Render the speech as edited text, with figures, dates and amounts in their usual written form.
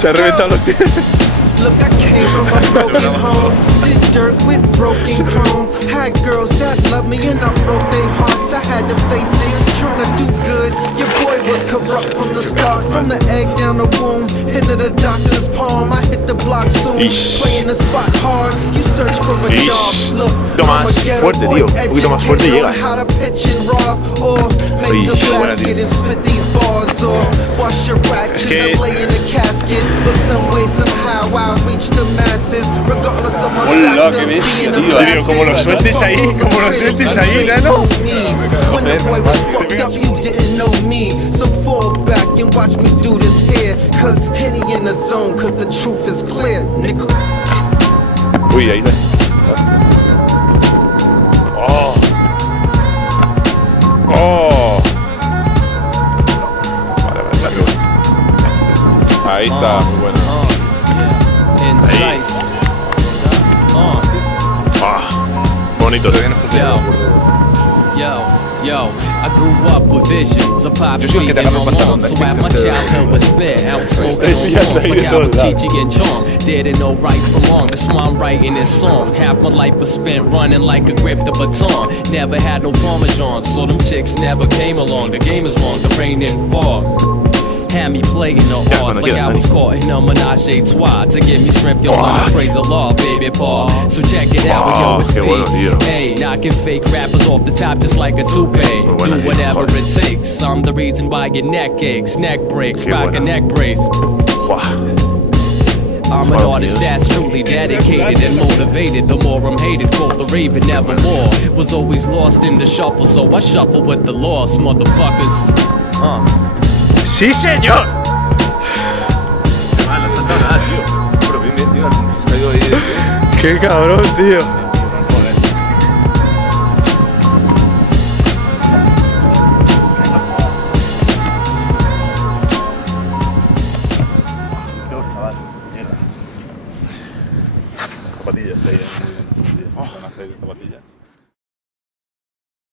Se ha reventado los pies. Look, I came from a broken home. Did dirt with broken chrome. Had girls that loved me and I broke their hearts. I had to face it, trying to do good. Your boy was corrupt from the start. From the egg down the womb, into the doctor's palm. I hit the block soon, playing the spot hard. You search for a job. Look, I'm a ghetto boy, educated on how to pitch and rob. Or make the basket and spit these bars. Or wash your ratchet and lay in the casket. But some way, somehow I reach the masses, regardless of my factor being a Tío, como lo sueltes ahí, nano. When the boy was fucked up, you didn't know me. So fall back and watch me do this here. Cause Henny in the zone, cause the truth is clear, nigga. Uy, ahí está. Oh. Oh. Vale, arriba. Ahí está, muy bueno. Ahí. Bonito. Yo, I grew up with visions of pop speaking on long, so at my childhood was spit out smoking on lungs like I was teaching and charm. Didn't know right from wrong, that's why I'm writing this song. Half my life was spent running like a grifter baton. Never had no Parmesan, so them chicks never came along. The game is wrong, the rain didn't fall. Had me playing the odds like I was caught in a menage a trois. To give me strength, yo, I'm praise the law, baby Paul. So check it out, yo, it's P. Hey, knocking fake rappers off the top just like a toupee. Do whatever it takes. I'm the reason why your neck aches, neck breaks, rock a neck brace. I'm an artist that's truly dedicated and motivated. The more I'm hated, quote the raven, nevermore. Was always lost in the shuffle, so I shuffle with the lost motherfuckers. ¡Sí, señor! ¡Qué cabrón, tío! Zapatillas, ahí, muy bien. Zapatillas.